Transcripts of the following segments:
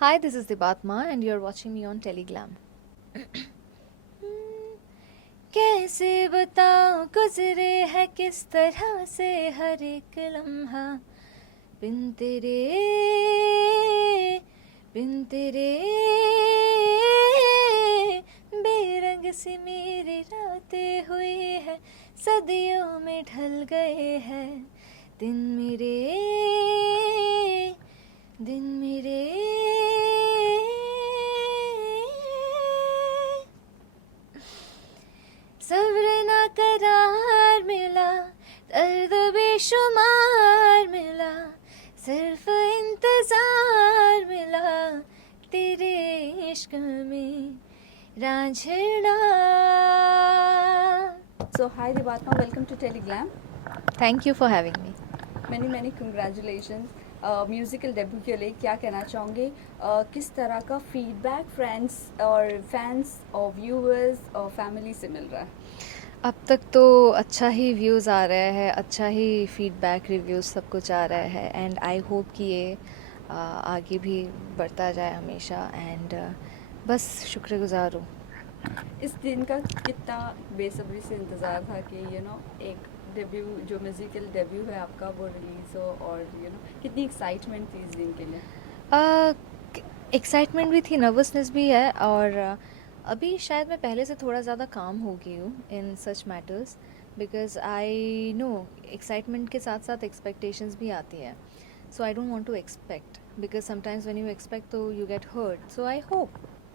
Hi, this is Dibatma, and you're watching me on Teleglam. कैसे बताऊं गुजरे है किस तरह से हर एक लम्हा बिन तेरे बिन तेरे बेरंग सी मेरी रातें हुई है सदियों में ढल गए हैं दिन मेरे दिन मेरे सब्र ना करार मिला दर्द बेशुमार मिला सिर्फ इंतजार मिला तेरे इश्क में Raanjhanaa. So hi Dibatma, welcome to Teleglam. Thank you for having me. Many congratulations. Musical debut के लिए क्या कहना चाहोगे? किस तरह का फीडबैक फैंस और व्यूअर्स और फैमिली से मिल रहा है? अब तक तो अच्छा ही व्यूज़ आ रहा है, अच्छा ही फीडबैक रिव्यूज़ सब कुछ आ रहा है एंड आई होप कि ये आगे भी बढ़ता जाए हमेशा एंड बस शुक्रगुजार हूँ. इस दिन का कितना बेसब्री से इंतज़ार था कि एक डेब्यू जो म्यूज़िकल डेब्यू है आपका वो रिलीज़ हो और कितनी एक्साइटमेंट थी इस दिन के लिए? एक्साइटमेंट भी थी, नर्वसनेस भी है और अभी शायद मैं पहले से थोड़ा ज़्यादा काम हो गई हूँ in such matters because I know excitement के साथ साथ एक्सपेक्टेशंस भी आती है. So I don't want to expect because sometimes when you expect तो you get hurt. So I hope,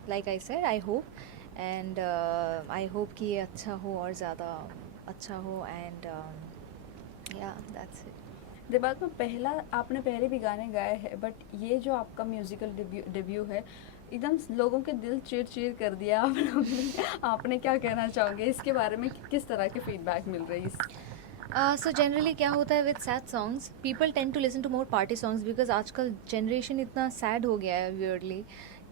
like I said, I hope and I hope कि ये अच्छा हो और ज़्यादा अच्छा हो एंड या दैट्स इट. दिमाग में पहला आपने पहले भी गाने गाए हैं बट ये जो आपका म्यूजिकल डेब्यू है एकदम लोगों के दिल चीर चीर कर दिया आप लोगों ने. आपने क्या कहना चाहोगे इसके बारे में? किस तरह के फीडबैक मिल रही है? सो जनरली क्या होता है with sad songs, people tend to listen to more party songs because आजकल जनरेशन इतना सैड हो गया है वियर्डली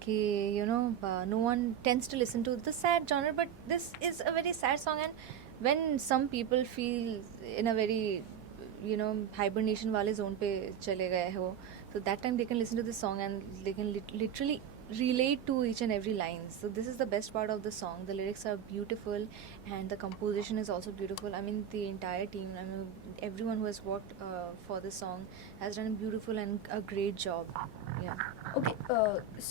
कि you know no one tends to listen to the sad genre but this is a very sad song and when some people feel in a very you know hibernation वाले zone पे चले गए हो so that time they can listen to this song and they can literally relate to each and every line. So this is the best part of the song. The lyrics are beautiful and the composition is also beautiful. I mean the entire team, I mean everyone who has worked for this song has done a beautiful and a great job. Yeah. Okay,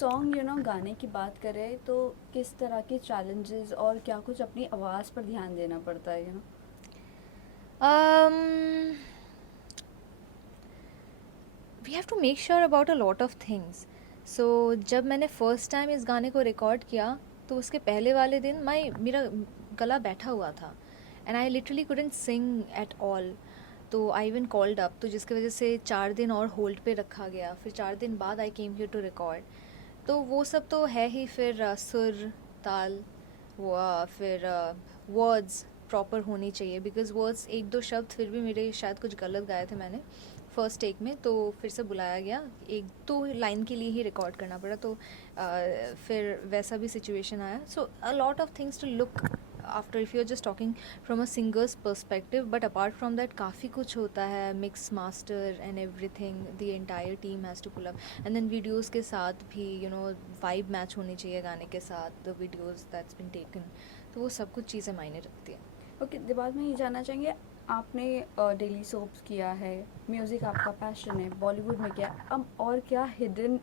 song गाने की बात करें तो किस तरह के challenges और क्या कुछ अपनी आवाज़ पर ध्यान देना पड़ता है? um we have to make sure about a lot of things. So जब मैंने फर्स्ट टाइम इस गाने को रिकॉर्ड किया तो उसके पहले वाले दिन मेरा गला बैठा हुआ था and I literally couldn't Singh at all. तो आई इवन कॉल्ड अप तो जिसकी वजह से 4 दिन और होल्ड पे रखा गया. फिर 4 दिन बाद आई केम हियर टू रिकॉर्ड. तो वो सब तो है ही. फिर सुर ताल वो फिर वर्ड्स प्रॉपर होनी चाहिए बिकॉज वर्ड्स एक दो शब्द फिर भी मेरे शायद कुछ गलत गाए थे मैंने फर्स्ट टेक में. तो फिर से बुलाया गया, एक दो लाइन के लिए ही रिकॉर्ड करना पड़ा. तो फिर वैसा भी सिचुएशन आया. So a lot of things to look after if you are just talking from a singer's perspective but apart from that काफ़ी कुछ होता है. Mix master and everything, the entire team has to pull up and then videos के साथ भी you know vibe match होनी चाहिए गाने के साथ, the videos that's been taken. तो वो सब कुछ चीज़ें मायने रखती हैं. ओके, दिमाग में ये जानना चाहेंगे आपने डेली सोप्स किया है, म्यूज़िक आपका पैशन है, बॉलीवुड में क्या अब और क्या हिडन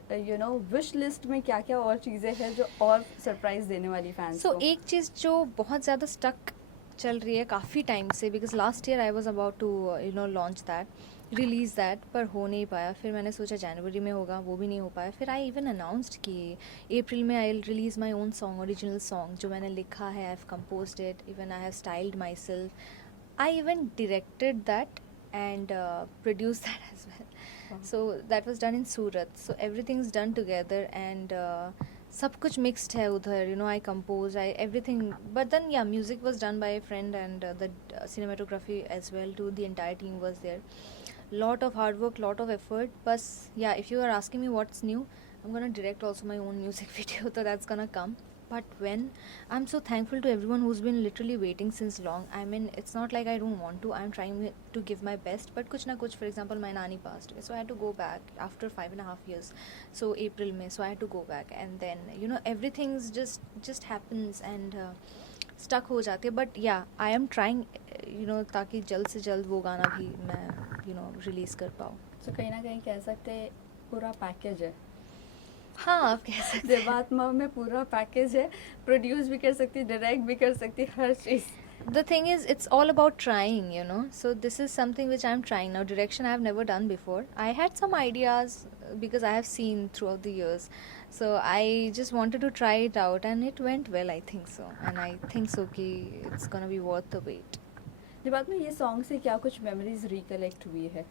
विश लिस्ट में क्या क्या और चीज़ें हैं जो और सरप्राइज देने वाली फैंस सो को? एक चीज़ जो बहुत ज़्यादा स्टक चल रही है काफ़ी टाइम से because last year I was about to you know launch that, release that, पर हो नहीं पाया. फिर मैंने सोचा जनवरी में होगा, वो भी नहीं हो पाया. फिर आई इवन अनाउंस्ड कि अप्रैल में I release my own song, original song जो मैंने लिखा है. I have composed it, even I have styled myself. I even directed that and produced that as well. Wow. So that was done in Surat. So everything's done together and सब कुछ mixed है उधर. You know, I composed, I everything. But then yeah, music was done by a friend and the cinematography as well too. The entire team was there. Lot of hard work, lot of effort. But yeah, if you are asking me what's new, I'm gonna direct also my own music video. So that's gonna come. but when I'm so thankful to everyone who's been literally waiting since long. I mean, it's not like I don't want to. I'm trying to give my best, but kuch na kuch, for example, my nani passed away, so I had to go back after 5.5 years. So April May, so I had to go back, and then everything's just happens, and stuck हो जाते हैं. But yeah, I am trying, ताकि जल्द से जल्द वो गाना भी मैं रिलीज़ कर पाऊँ. तो कहीं ना कहीं कह सकते हैं पूरा पैकेज है. हाँ, आप कह सकते हैं. देवात्मा में पूरा पैकेज है, प्रोड्यूस भी कर सकती, डायरेक्ट भी कर सकती, हर चीज़. The thing is, it's all about trying, so this is something which I'm trying now. Direction I have never done before. I had some ideas because I have seen throughout the years, so I just wanted to try it out, and it went well, I think so. And I think so कि it's gonna be worth the wait. देवात्मा, ये song से क्या कुछ memories recollect हुई है?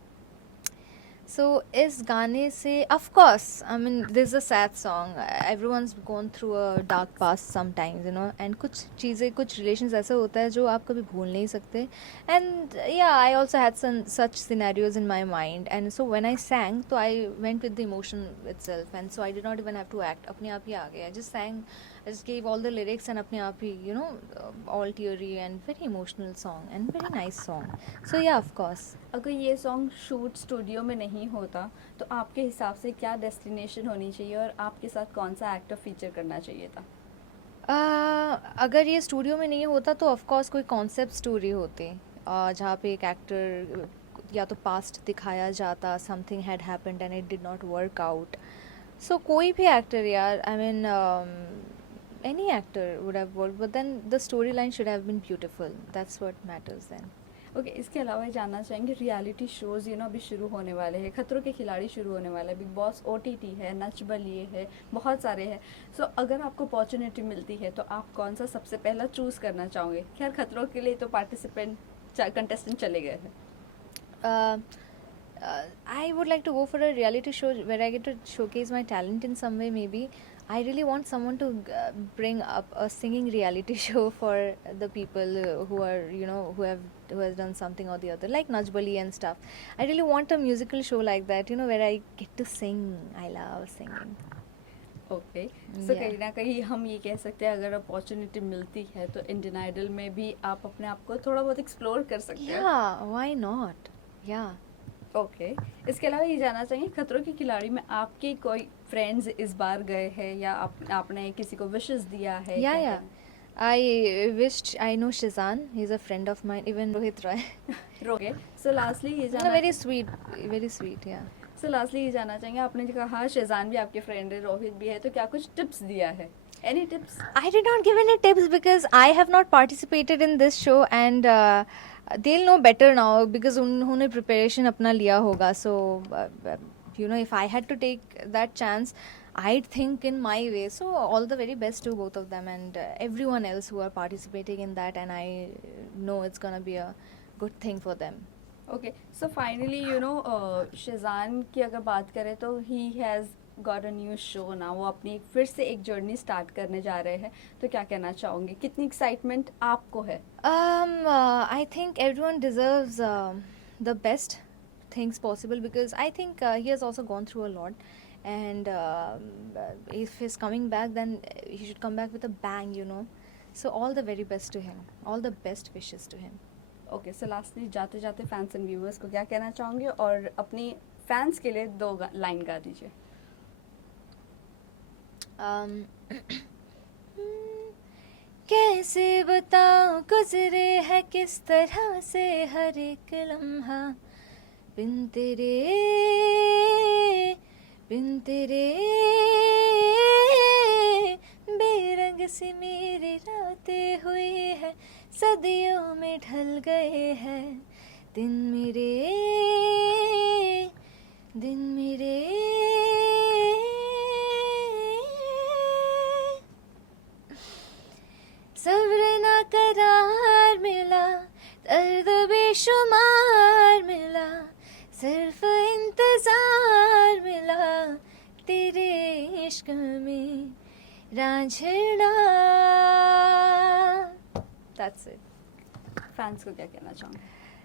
So इस गाने से, of course, I mean, this is a sad song. Everyone's gone through a dark past sometimes, and कुछ चीज़ें, कुछ relations ऐसे होता है जो आप कभी भूल नहीं सकते. And yeah, I also had some such scenarios in my mind. And so when I sang, तो I went with the emotion itself. And so I did not even have to act. अपने आप ही आ गया. I just sang, I just gave all the lyrics and अपने आप ही, all teary and very emotional song and very nice song. So yeah, of course. अगर ये song shoot studio में नहीं होता तो आपके हिसाब से क्या डेस्टिनेशन होनी चाहिए और आपके साथ कौन सा एक्टर फीचर करना चाहिए था? अगर ये स्टूडियो में नहीं होता तो ऑफ कोर्स कोई कॉन्सेप्ट स्टोरी होती, जहाँ पे एक एक्टर या तो पास्ट दिखाया जाता, something had happened and it did not work out. So कोई भी एक्टर यार, I mean any actor would have worked, but then the story line should have been beautiful. That's what matters then. Okay, इसके अलावा ये जानना चाहेंगे, reality shows अभी शुरू होने वाले हैं, खतरों के खिलाड़ी शुरू होने वाला है, बिग बॉस OTT है, नच बलिए है, बहुत सारे हैं. सो अगर आपको अपॉर्चुनिटी मिलती है तो आप कौन सा सबसे पहला चूज़ करना चाहोगे? खैर, खतरों के लिए तो कंटेस्टेंट चले गए हैं. I would like to go for a reality show where I get to showcase my talent in some way. Maybe I really want someone to bring up a singing reality show for the people who are who has done something or the other, like Nach Bali and stuff. I really want a musical show like that, where I get to sing. I love singing. Okay, so Yeah. कहीं ना कहीं हम ये कह सकते हैं अगर opportunity मिलती है तो इंडियन आइडल में भी आप अपने आप को थोड़ा बहुत एक्सप्लोर कर सकते हैं. Yeah, why not? Yeah. Okay, इसके अलावा ये जानना चाहिए, खतरों के खिलाड़ी में आपके कोई फ्रेंड्स इस बार गए हैं या आपने किसी को विशेस दिया है? Yeah, क्या yeah. I wished I know Shizan. He's a friend of mine. Even Rohit Roy. Okay, so lastly ये No, जानना very sweet. Very sweet. Yeah. सो लास्टली ये जानना चाहेंगे, आपने जो कहा शेजान भी आपके फ्रेंड है, रोहित भी है, तो क्या कुछ टिप्स दिया है? Any tips? I did not give any tips because I have not participated in this show, and they'll know better now because उन्होंने preparation अपना लिया होगा. So if I had to take that chance, I'd think in my way. So all the very best to both of them and everyone else who are participating in that, and I know it's gonna be a good thing for them. Okay, so finally Schezwan की अगर बात करें तो he has got a new show ना, वो अपनी फिर से एक जर्नी स्टार्ट करने जा रहे हैं, तो क्या कहना चाहोगे, कितनी एक्साइटमेंट आपको है? I think everyone deserves the best things possible because I think he has also gone through a lot, and if he's coming back, then he should come back with a bang, So all the very best to him. All the best wishes to him. Okay, so lastly जाते जाते fans and viewers को क्या कहना चाहोगे और अपनी fans के लिए 2 लाइन गा दीजिए. कैसे बताऊं गुजरे है किस तरह से हर एक लम्हा, बिन तेरे बेरंग सी मेरी रातें हुई है, सदियों में ढल गए हैं दिन मेरे सब्र ना करार मिला, दर्द बेशुमार मिला, सिर्फ इंतजार मिला तेरे इश्क में रांझना. That's it. फैंस को क्या कहना चाहोगे?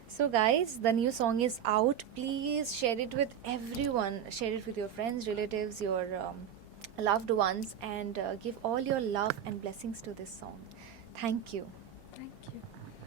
So guys, the new song is out. Please share it with everyone. Share it with your friends, relatives, your loved ones and give all your love and blessings to this song. Thank you.